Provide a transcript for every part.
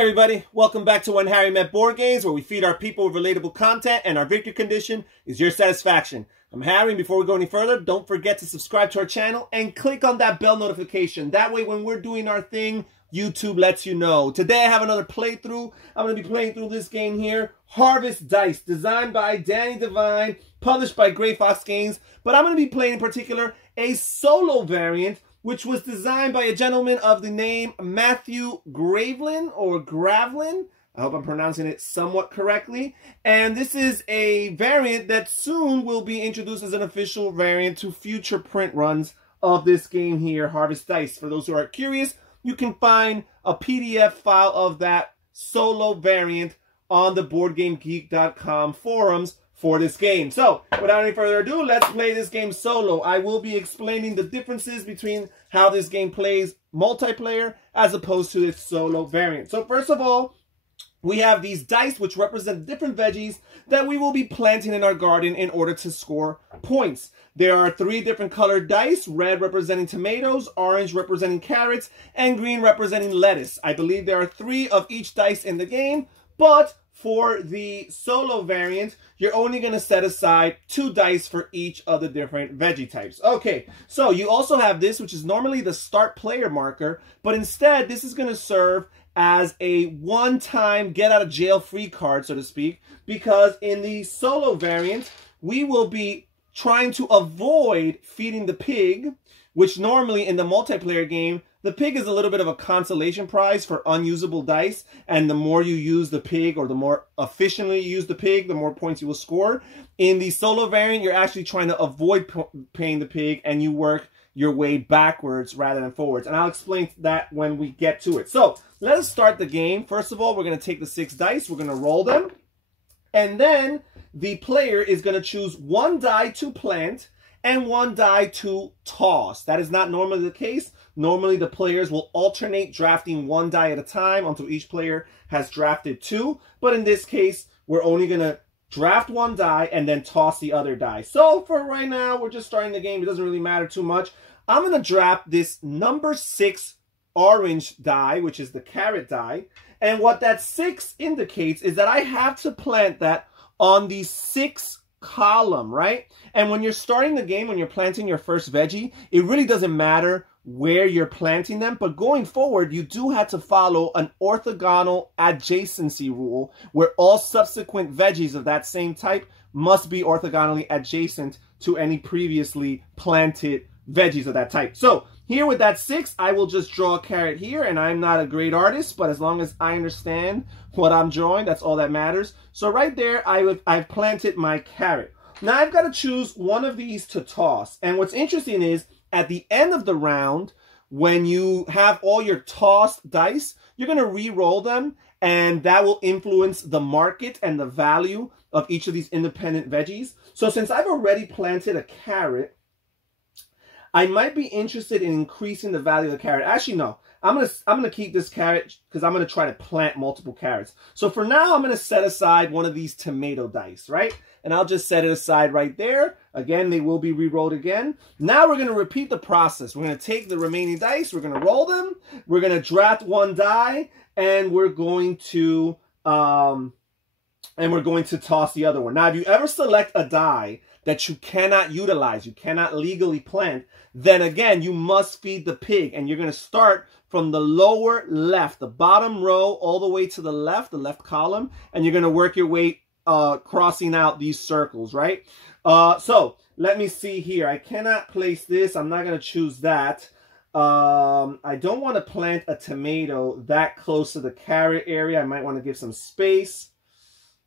Hey everybody, welcome back to When Harry Met Board Games, where we feed our people with relatable content and our victory condition is your satisfaction. I'm Harry, and before we go any further, don't forget to subscribe to our channel and click on that bell notification. That way when we're doing our thing, YouTube lets you know. Today I have another playthrough. I'm going to be playing through this game here, Harvest Dice, designed by Danny Devine, published by Gray Fox Games. But I'm going to be playing in particular a solo variant, which was designed by a gentleman of the name Matthew Gravelin, or Gravlin. I hope I'm pronouncing it somewhat correctly. And this is a variant that soon will be introduced as an official variant to future print runs of this game here, Harvest Dice. For those who are curious, you can find a PDF file of that solo variant on the BoardGameGeek.com forums for this game. So, without any further ado, let's play this game solo. I will be explaining the differences between how this game plays multiplayer as opposed to its solo variant. So, first of all, we have these dice which represent different veggies that we will be planting in our garden in order to score points. There are 3 different colored dice, red representing tomatoes, orange representing carrots, and green representing lettuce. I believe there are 3 of each dice in the game, but for the solo variant, you're only going to set aside 2 dice for each of the different veggie types. Okay, so you also have this, which is normally the start player marker, but instead this is going to serve as a one-time get-out-of-jail-free card, so to speak, because in the solo variant, we will be trying to avoid feeding the pig, which normally in the multiplayer game, the pig is a little bit of a consolation prize for unusable dice, and the more you use the pig, or the more efficiently you use the pig, the more points you will score. In the solo variant, you're actually trying to avoid paying the pig, and you work your way backwards rather than forwards. And I'll explain that when we get to it. So, let us start the game. First of all, we're going to take the 6 dice, we're going to roll them, and then the player is going to choose 1 die to plant and 1 die to toss. That is not normally the case. Normally, the players will alternate drafting 1 die at a time until each player has drafted 2. But in this case, we're only going to draft 1 die and then toss the other die. So for right now, we're just starting the game. It doesn't really matter too much. I'm going to draft this number 6 orange die, which is the carrot die. And what that 6 indicates is that I have to plant that on the 6th column, right? And when you're starting the game, when you're planting your first veggie, it really doesn't matter where you're planting them, but going forward, you do have to follow an orthogonal adjacency rule where all subsequent veggies of that same type must be orthogonally adjacent to any previously planted veggies of that type. So here with that 6, I will just draw a carrot here, and I'm not a great artist, but as long as I understand what I'm drawing, that's all that matters. So right there, I've planted my carrot. Now I've got to choose one of these to toss. And what's interesting is, at the end of the round, when you have all your tossed dice, you're going to re-roll them, and that will influence the market and the value of each of these independent veggies. So since I've already planted a carrot, I might be interested in increasing the value of the carrot. Actually, no. I'm gonna keep this carrot because I'm gonna try to plant multiple carrots. So for now, I'm gonna set aside one of these tomato dice, right? And I'll just set it aside right there. Again, they will be re-rolled again. Now we're gonna repeat the process. We're gonna take the remaining dice, we're gonna roll them, we're gonna draft 1 die, and we're going to toss the other one. Now, if you ever select a die that you cannot utilize, you cannot legally plant, then again, you must feed the pig. And you're going to start from the lower left, the bottom row, all the way to the left column, and you're going to work your way crossing out these circles, right? So, let me see here. I cannot place this. I'm not going to choose that. I don't want to plant a tomato that close to the carrot area. I might want to give some space.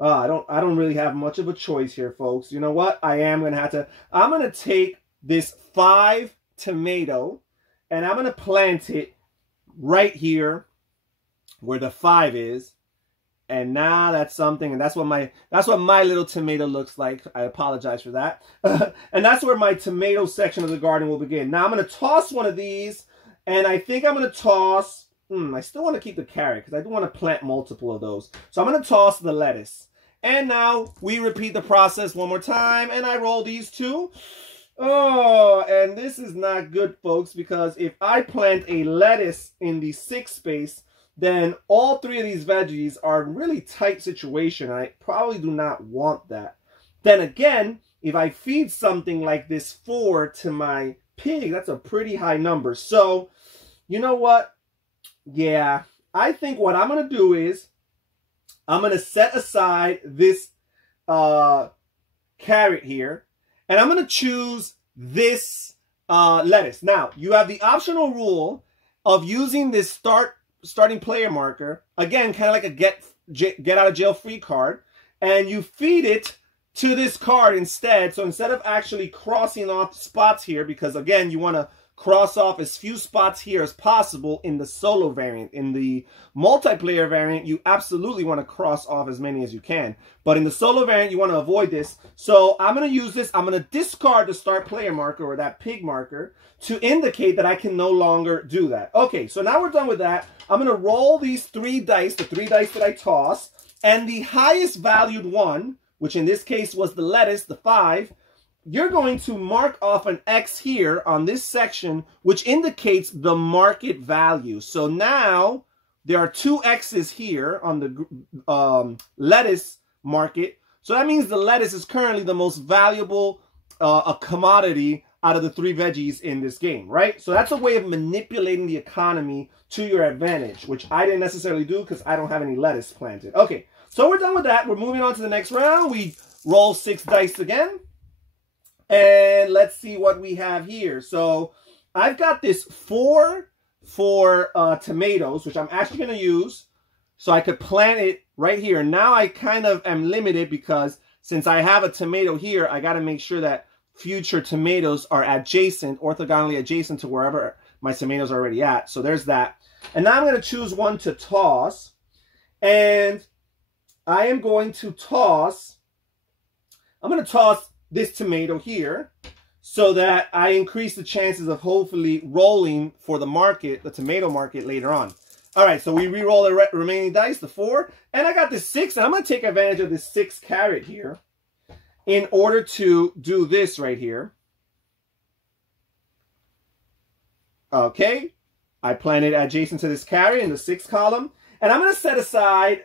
I don't really have much of a choice here, folks. You know what? I'm going to take this 5 tomato, and I'm going to plant it right here where the 5 is. And now that's something, and that's what my little tomato looks like. I apologize for that. And that's where my tomato section of the garden will begin. Now I'm going to toss one of these, and I think I'm going to toss, I still want to keep the carrot because I do want to plant multiple of those. So I'm going to toss the lettuce. And now we repeat the process one more time, and I roll these 2. Oh, and this is not good, folks, because if I plant a lettuce in the 6th space, then all three of these veggies are in really tight situation. I probably do not want that. Then again, if I feed something like this 4 to my pig, that's a pretty high number. So, you know what? Yeah, I think what I'm going to do is I'm going to set aside this carrot here, and I'm going to choose this lettuce. Now, you have the optional rule of using this starting player marker, again, kind of like a get out of jail free card, and you feed it to this card instead. So instead of actually crossing off spots here, because again, you want to cross off as few spots here as possible in the solo variant. In the multiplayer variant, you absolutely want to cross off as many as you can. But in the solo variant, you want to avoid this. So I'm going to use this. I'm going to discard the start player marker, or that pig marker, to indicate that I can no longer do that. Okay, so now we're done with that. I'm going to roll these 3 dice, the 3 dice that I tossed, and the highest valued one, which in this case was the lettuce, the 5, you're going to mark off an X here on this section, which indicates the market value. So now there are 2 X's here on the lettuce market. So that means the lettuce is currently the most valuable a commodity out of the 3 veggies in this game, right? So that's a way of manipulating the economy to your advantage, which I didn't necessarily do because I don't have any lettuce planted. Okay, so we're done with that. We're moving on to the next round. We roll 6 dice again. And let's see what we have here. So I've got this 4 for tomatoes, which I'm actually going to use. So I could plant it right here. Now I kind of am limited because since I have a tomato here, I got to make sure that future tomatoes are adjacent, orthogonally adjacent to wherever my tomatoes are already at. So there's that. And now I'm going to choose one to toss. And I am going to toss, this tomato here, so that I increase the chances of hopefully rolling for the market, the tomato market, later on. All right, so we re-roll the remaining dice, the 4, and I got this 6, and I'm going to take advantage of this 6 carrot here in order to do this right here. Okay, I planted adjacent to this carrot in the 6th column, and I'm going to set aside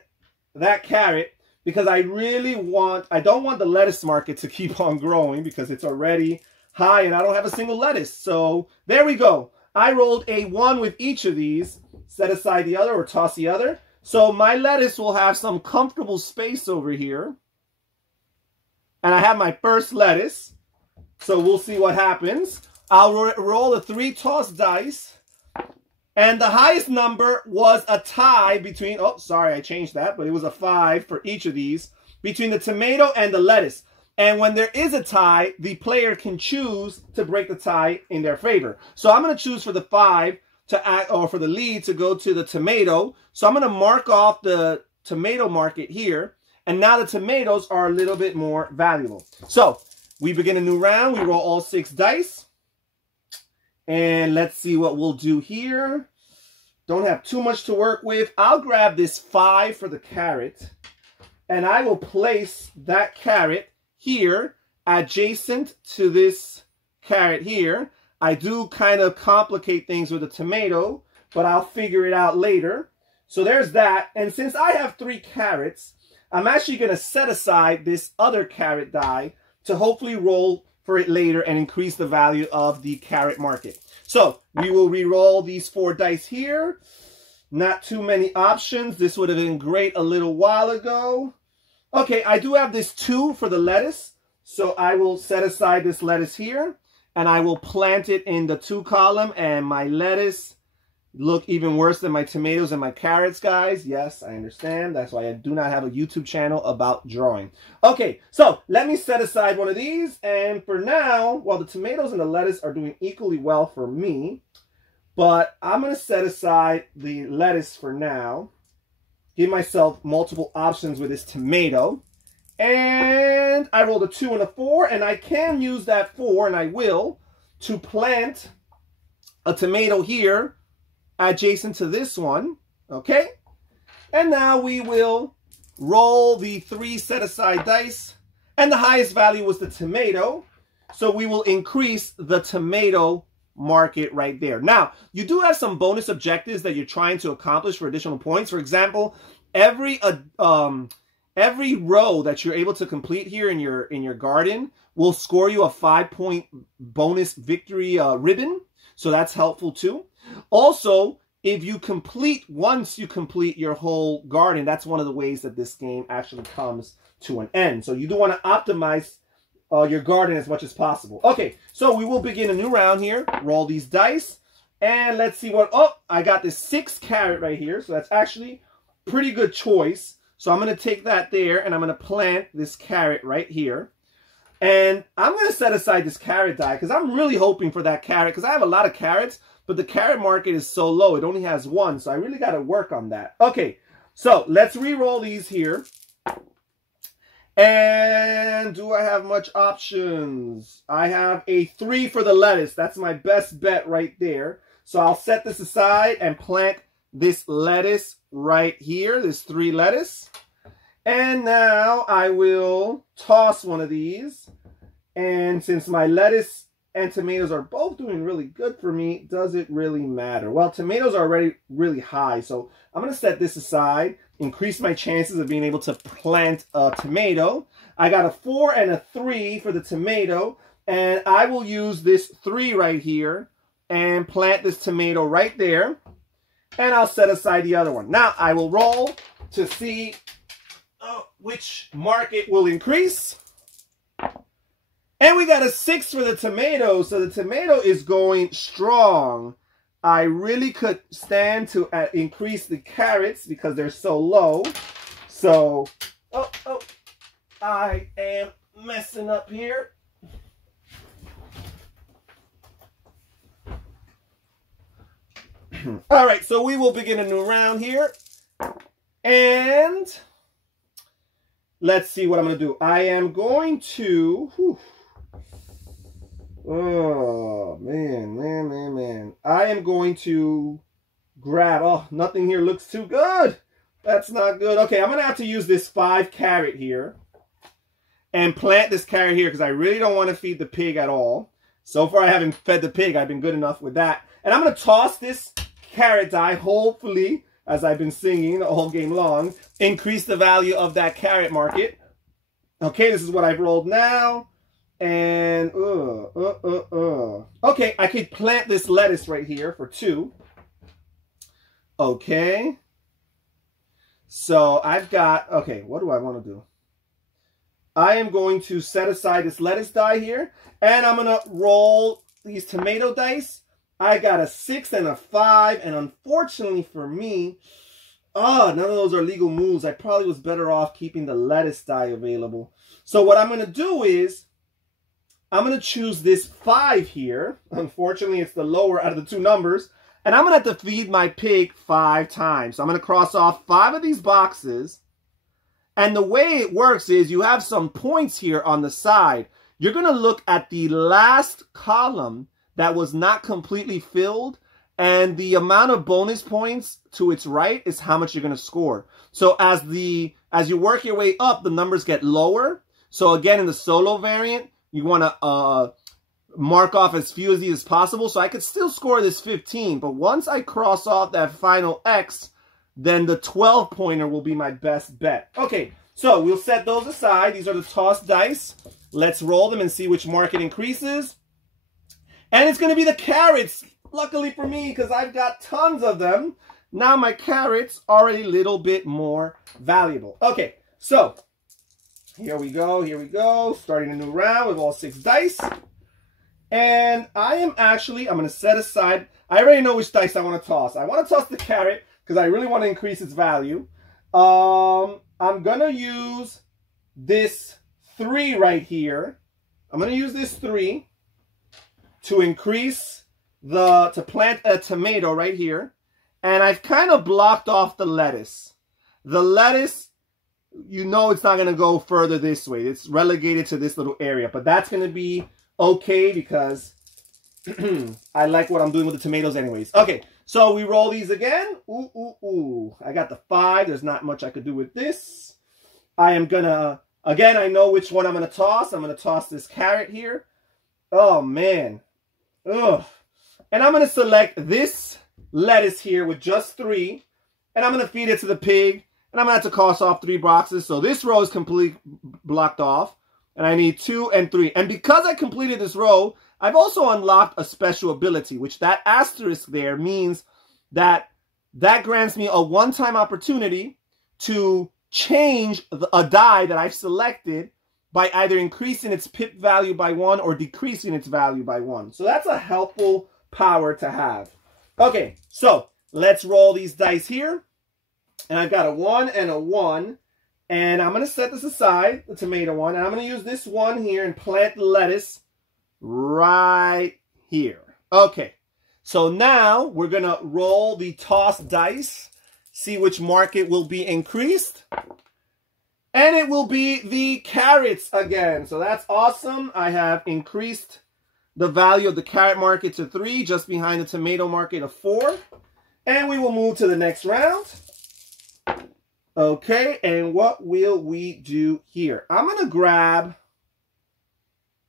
that carrot because I don't want the lettuce market to keep on growing because it's already high and I don't have a single lettuce. So there we go. I rolled a 1 with each of these, set aside the other or toss the other. So my lettuce will have some comfortable space over here. And I have my first lettuce. So we'll see what happens. I'll roll a 3 toss dice. And the highest number was a tie between, oh, sorry, I changed that, but it was a 5 for each of these, between the tomato and the lettuce. And when there is a tie, the player can choose to break the tie in their favor. So I'm going to choose for the 5 to act, or for the lead to go to the tomato. So I'm going to mark off the tomato market here. And now the tomatoes are a little bit more valuable. So we begin a new round. We roll all 6 dice. And let's see what we'll do here. Don't have too much to work with. I'll grab this 5 for the carrot. And I will place that carrot here adjacent to this carrot here. I do kind of complicate things with the tomato, but I'll figure it out later. So there's that. And since I have 3 carrots, I'm actually going to set aside this other carrot die to hopefully roll for it later and increase the value of the carrot market. So we will re-roll these 4 dice here. Not too many options. This would have been great a little while ago. Okay, I do have this 2 for the lettuce. So I will set aside this lettuce here. And I will plant it in the 2 column. And my lettuce look even worse than my tomatoes and my carrots, guys. Yes, I understand. That's why I do not have a YouTube channel about drawing. Okay, so let me set aside one of these. And for now, while the tomatoes and the lettuce are doing equally well for me, but I'm going to set aside the lettuce for now. Give myself multiple options with this tomato. And I rolled a 2 and a 4. And I can use that 4, and I will, to plant a tomato here adjacent to this one, okay? And now we will roll the 3 set-aside dice, and the highest value was the tomato, so we will increase the tomato market right there. Now, you do have some bonus objectives that you're trying to accomplish for additional points. For example, every row that you're able to complete here in your garden will score you a 5-point bonus victory ribbon. So that's helpful too. Also, if you once you complete your whole garden, that's one of the ways that this game actually comes to an end. So you do want to optimize your garden as much as possible. Okay, so we will begin a new round here. Roll these dice. And let's see what... Oh, I got this 6 carrot right here. So that's actually a pretty good choice. So I'm going to take that there and I'm going to plant this carrot right here. And I'm going to set aside this carrot die because I'm really hoping for that carrot because I have a lot of carrots, but the carrot market is so low. It only has 1, so I really got to work on that. Okay, so let's re-roll these here. And do I have much options? I have a 3 for the lettuce. That's my best bet right there. So I'll set this aside and plant this lettuce right here, this 3 lettuce. And now I will toss one of these. And since my lettuce and tomatoes are both doing really good for me, does it really matter? Well, tomatoes are already really high, so I'm going to set this aside, increase my chances of being able to plant a tomato. I got a 4 and a 3 for the tomato, and I will use this 3 right here and plant this tomato right there, and I'll set aside the other one. Now, I will roll to see which market will increase. And we got a 6 for the tomato, so the tomato is going strong. I really could stand to increase the carrots because they're so low. So, I am messing up here. All right, so we will begin a new round here. And let's see what I'm going to do. I am going to... Oh, man. I am going to grab... Oh, nothing here looks too good. That's not good. Okay, I'm going to have to use this 5 carrot here and plant this carrot here because I really don't want to feed the pig at all. So far, I haven't fed the pig. I've been good enough with that. And I'm going to toss this carrot die, hopefully, as I've been singing the whole game long, increase the value of that carrot market. Okay, this is what I've rolled now. And, okay, I could plant this lettuce right here for 2. Okay. So I've got, okay, what do I want to do? I am going to set aside this lettuce die here. And I'm going to roll these tomato dice. I got a 6 and a 5. And unfortunately for me, none of those are legal moves. I probably was better off keeping the lettuce die available. So what I'm going to do is, I'm going to choose this 5 here. Unfortunately, it's the lower out of the 2 numbers. And I'm going to have to feed my pig 5 times. So I'm going to cross off 5 of these boxes. And the way it works is you have some points here on the side. You're going to look at the last column that was not completely filled. And the amount of bonus points to its right is how much you're going to score. So as you work your way up, the numbers get lower. So again, in the solo variant, you want to mark off as few of these as possible. So I could still score this 15. But once I cross off that final X, then the 12-pointer will be my best bet. Okay, so we'll set those aside. These are the tossed dice. Let's roll them and see which market increases. And it's going to be the carrots. Luckily for me, because I've got tons of them. Now my carrots are a little bit more valuable. Okay, so here we go. Starting a new round with all 6 dice. And I'm going to set aside, I already know which dice I want to toss. I want to toss the carrot because I really want to increase its value. I'm going to use this 3 right here. I'm going to use this 3 to increase to plant a tomato right here. And I've kind of blocked off the lettuce. The lettuce, you know it's not going to go further this way. It's relegated to this little area. But that's going to be okay because I like what I'm doing with the tomatoes anyways. Okay, so we roll these again. Ooh. I got the 5. There's not much I could do with this. I am going to, again, I know which one I'm going to toss. I'm going to toss this carrot here. Oh, man. Ugh. And I'm going to select this lettuce here with just 3. And I'm going to feed it to the pig. And I'm going to have to cross off 3 boxes. So this row is completely blocked off. And I need 2 and 3. And because I completed this row, I've also unlocked a special ability, which that asterisk there means that grants me a one-time opportunity to change a die that I've selected by either increasing its pip value by 1 or decreasing its value by 1. So that's a helpful power to have. Okay, so let's roll these dice here. And I've got a 1 and a 1. And I'm going to set this aside, the tomato one. And I'm going to use this one here and plant the lettuce right here. Okay, so now we're going to roll the toss dice. See which market will be increased. And it will be the carrots again. So that's awesome. I have increased the value of the carrot market to 3, just behind the tomato market of 4. And we will move to the next round. Okay, and what will we do here? I'm going to grab,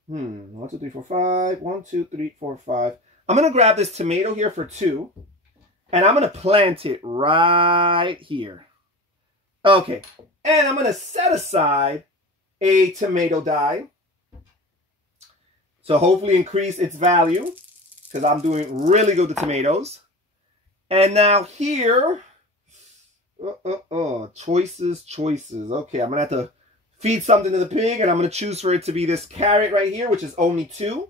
1, 2, 3, 4, 5. 1, 2, 3, 4, 5. I'm going to grab this tomato here for 2. And I'm going to plant it right here. Okay, and I'm going to set aside a tomato die. So hopefully increase its value, because I'm doing really good with tomatoes. And now here, choices. Okay, I'm going to have to feed something to the pig, and I'm going to choose for it to be this carrot right here, which is only 2.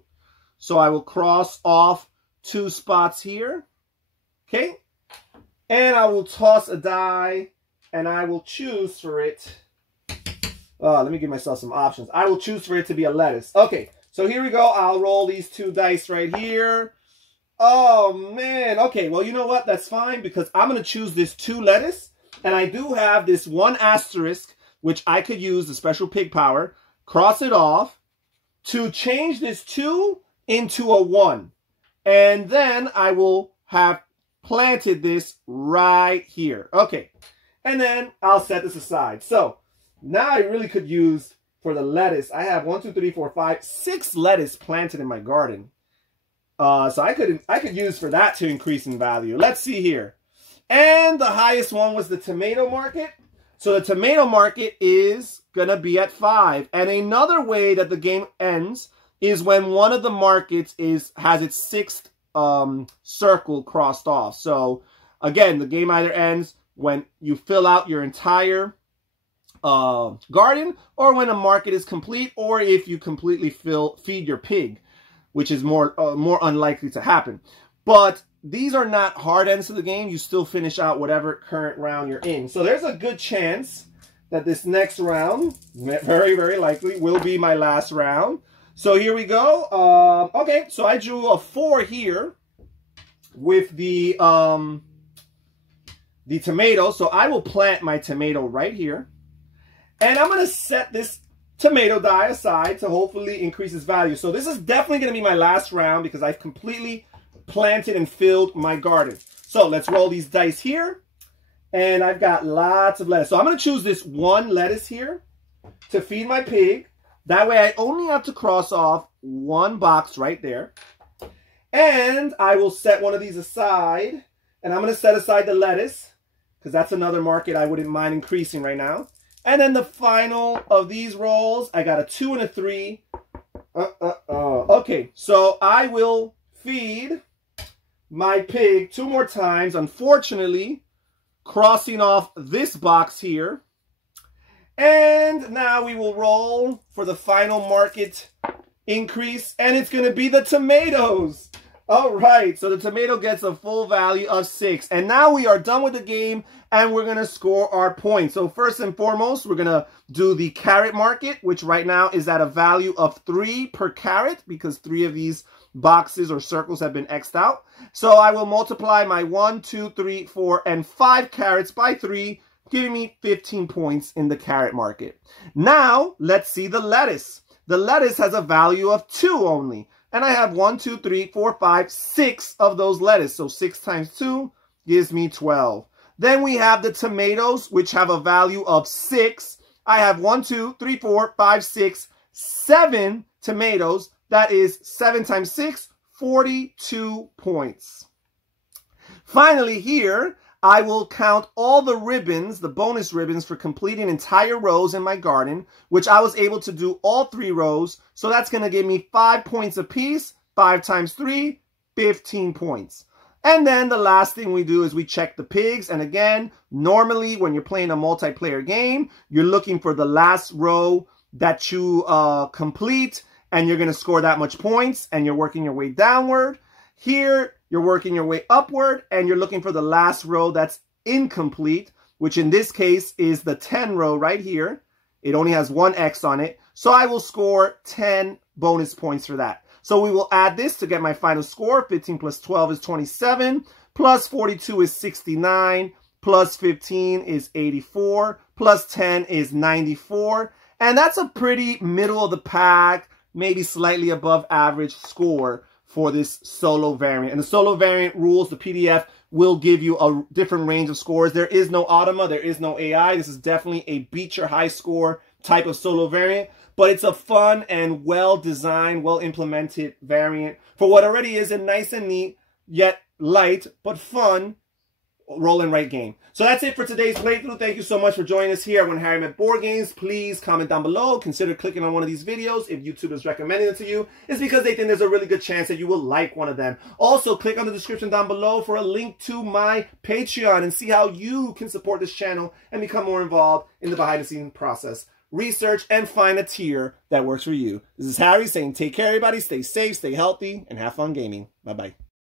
So I will cross off 2 spots here. Okay, and I will toss a die. And I will choose for it, let me give myself some options. I will choose for it to be a lettuce. Okay, so here we go. I'll roll these 2 dice right here. Oh, man. Okay, well, you know what? That's fine, because I'm going to choose this 2 lettuce. And I do have this 1 asterisk, which I could use the special pig power, cross it off, to change this 2 into a 1. And then I will have planted this right here. Okay. And then I'll set this aside. So now I really could use for the lettuce. I have 1, 2, 3, 4, 5, 6 lettuce planted in my garden. So I could use for that to increase in value. Let's see here. And the highest one was the tomato market. So the tomato market is going to be at 5. And another way that the game ends is when one of the markets has its 6th circle crossed off. So again, the game either ends when you fill out your entire garden, or when a market is complete, or if you completely feed your pig, which is more unlikely to happen. But these are not hard ends to the game. You still finish out whatever current round you're in. So there's a good chance that this next round, very, very likely, will be my last round. So here we go. Okay, so I drew a 4 here with the tomato. So I will plant my tomato right here. And I'm going to set this tomato die aside to hopefully increase its value. So this is definitely going to be my last round, because I've completely planted and filled my garden. So let's roll these dice here. And I've got lots of lettuce. So I'm going to choose this 1 lettuce here to feed my pig. That way I only have to cross off 1 box right there. And I will set one of these aside. And I'm going to set aside the lettuce, because that's another market I wouldn't mind increasing right now. And then the final of these rolls, I got a 2 and a 3. Okay, so I will feed my pig 2 more times, unfortunately, crossing off this box here. And now we will roll for the final market increase, and it's going to be the tomatoes. All right, so the tomato gets a full value of 6. And now we are done with the game, and we're going to score our points. So first and foremost, we're going to do the carrot market, which right now is at a value of 3 per carrot, because 3 of these boxes or circles have been X'd out. So I will multiply my 1, 2, 3, 4, and 5 carrots by 3, giving me 15 points in the carrot market. Now, let's see the lettuce. The lettuce has a value of 2 only. And I have 1, 2, 3, 4, 5, 6 of those lettuce. So 6 times 2 gives me 12. Then we have the tomatoes, which have a value of 6. I have 1, 2, 3, 4, 5, 6, 7 tomatoes. That is 7 times 6, 42 points. Finally here, I will count all the ribbons, the bonus ribbons for completing entire rows in my garden, which I was able to do all 3 rows. So that's going to give me 5 points apiece. 5 times 3, 15 points. And then the last thing we do is we check the pigs. And again, normally when you're playing a multiplayer game, you're looking for the last row that you complete, and you're going to score that much points, and you're working your way downward. Here, you're working your way upward, and you're looking for the last row that's incomplete, which in this case is the 10 row right here. It only has 1 X on it. So I will score 10 bonus points for that. So we will add this to get my final score. 15 plus 12 is 27, plus 42 is 69, plus 15 is 84, plus 10 is 94. And that's a pretty middle of the pack, maybe slightly above average score for this solo variant. And the solo variant rules, the PDF will give you a different range of scores. There is no Automa, there is no AI. This is definitely a beat your high score type of solo variant. But it's a fun and well-designed, well-implemented variant for what already is a nice and neat, yet light, but fun roll and write game. So that's it for today's playthrough. Thank you so much for joining us here at When Harry Met Board Games. Please comment down below. Consider clicking on one of these videos if YouTube is recommending it to you. It's because they think there's a really good chance that you will like one of them. Also, click on the description down below for a link to my Patreon and see how you can support this channel and become more involved in the behind-the-scenes process. Research and find a tier that works for you. This is Harry saying take care, everybody. Stay safe, stay healthy, and have fun gaming. Bye-bye.